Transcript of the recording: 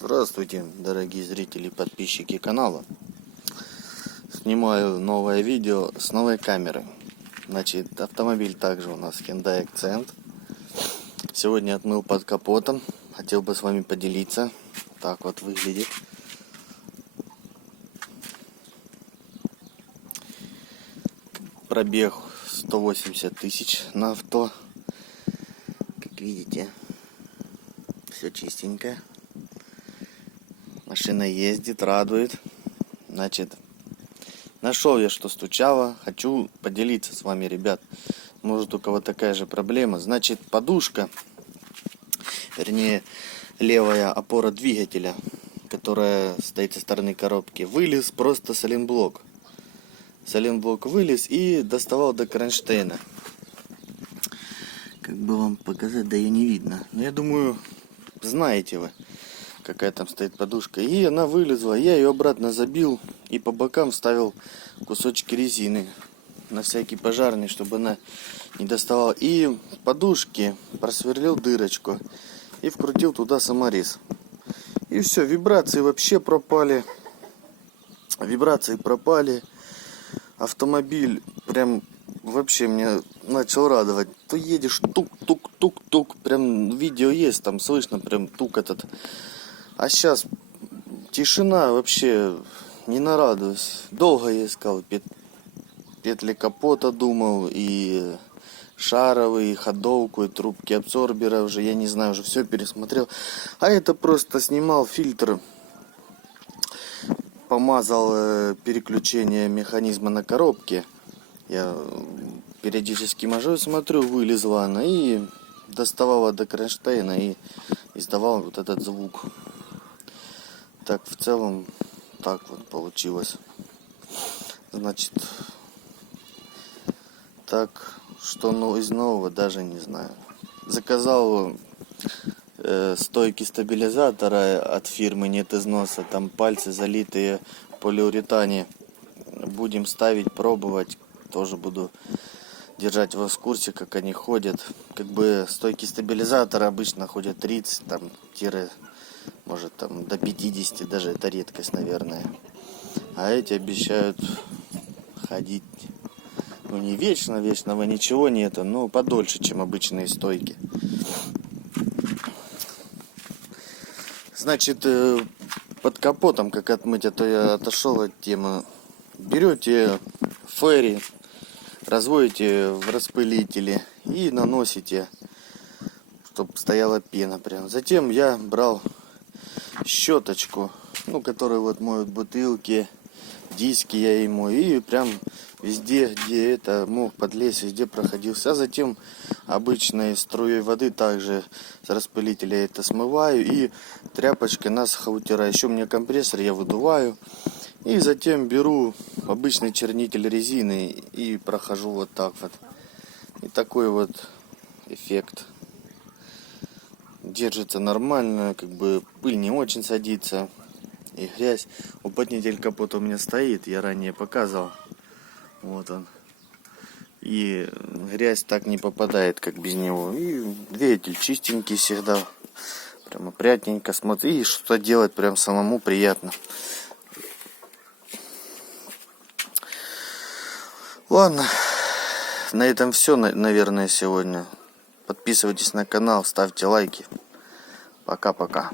Здравствуйте, дорогие зрители и подписчики канала. Снимаю новое видео с новой камеры. Значит, автомобиль также у нас Hyundai Accent. Сегодня отмыл под капотом. Хотел бы с вами поделиться. Так вот выглядит. Пробег 180 тысяч на авто. Как видите, все чистенько. Машина ездит, радует. Значит, нашел я, что стучало. Хочу поделиться с вами, ребят. Может, у кого такая же проблема. Значит, подушка, вернее, левая опора двигателя, которая стоит со стороны коробки, вылез просто сайлентблок. Сайлентблок вылез и доставал до кронштейна. Как бы вам показать, да ее не видно. Но я думаю, знаете вы, какая там стоит подушка. И она вылезла. Я ее обратно забил и по бокам вставил кусочки резины. На всякий пожарный, чтобы она не доставала. И в подушке просверлил дырочку. И вкрутил туда саморез. И все, вибрации вообще пропали. Вибрации пропали. Автомобиль прям вообще меня начал радовать. То едешь тук-тук-тук-тук. Прям видео есть, там слышно прям тук этот. А сейчас тишина, вообще не нарадуюсь. Долго я искал петли капота, думал, и шаровые, и ходовку, и трубки абсорбера уже, я не знаю, уже все пересмотрел. А это просто снимал фильтр, помазал переключение механизма на коробке. Я периодически мажу и смотрю, вылезла она и доставала до кронштейна и издавал вот этот звук. Так, в целом, так вот получилось. Значит, так, что из нового, даже не знаю. Заказал стойки стабилизатора от фирмы «Нет износа». Там пальцы залитые в полиуретане. Будем ставить, пробовать. Тоже буду держать вас в курсе, как они ходят. Как бы стойки стабилизатора обычно ходят 30, там, может там до 50, даже это редкость, наверное. А эти обещают ходить, ну не вечно, вечного ничего нету, но подольше, чем обычные стойки. Значит, под капотом, как отмыть, а то я отошел от темы. Берете ферри, разводите в распылителе и наносите, чтобы стояла пена прям. Затем я брал щеточку, ну, которую вот моют бутылки, диски я ей мою, и прям везде, где это мог подлезть, везде проходился. А затем обычной струей воды также с распылителя это смываю и тряпочкой насухо утираю. Еще у меня компрессор, я выдуваю. И затем беру обычный чернитель резины и прохожу вот так вот. И такой вот эффект. Держится нормально, как бы пыль не очень садится. И грязь. Уплотнитель капота у меня стоит, я ранее показывал. Вот он. И грязь так не попадает, как без него. И двигатель чистенький всегда. Прям опрятненько смотрит. И что делать прям самому приятно. Ладно. На этом все, наверное, сегодня. Подписывайтесь на канал, ставьте лайки. Пока-пока.